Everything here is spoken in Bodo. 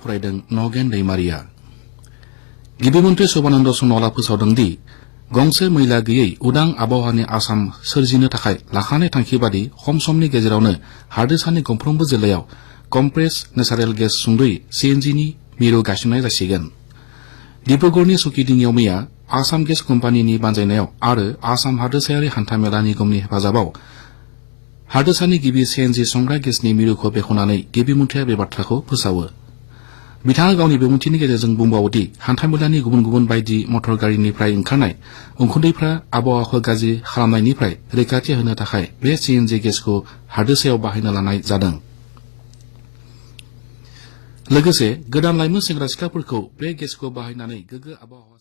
फरायदों नगेन दैमारिया। गिबि मन्त्रि सर्बानन्द सन'वाला फोसावदों दि गंसे मैला गैयै उदां आबहावानि आसाम सोरजिनो थाखाय लाखानाय थांखि बादि खम समनि गेजेरावनो हादोरसानि गंफ्रोमबो जिल्लायाव कम्प्रेस नेचारेल गेस सुंदयै CNG नि मिरु गायसननाय जासिगोन। डिब्रुगड़नि सकिदिङियाव मैया आसाम गेस कम्पानिनि बानजायनायाव आरो आसाम हादोरसायारि हान्थामेला निगमनि हेफाजाबाव हादोरसानि गिबि CNG संग्रा गेसनि मिरुखौ बेखेवनानै गिबि मन्थ्रिया बे बाथ्राखौ फोसावो। बिथाङा गावनि बिबुंथिनि गेजेरजों बुंबावोदि हान्थामेलानि गुबुन गुबुन बायदि मटर गारिनिफ्राय ओंखारनाय उखुन्दैफ्रा आबहावाखौ गाज्रि खालामनायनिफ्राय रैखाथि होनो थाखाय बे CNG गेसखौ हादोरसायाव बाहायनो लानाय जादों। लोगोसे गोदान लाइमोन सेंग्रा सिख्लाफोरखौ बे गेसखौ बाहायनानै गोग्गो आबहावा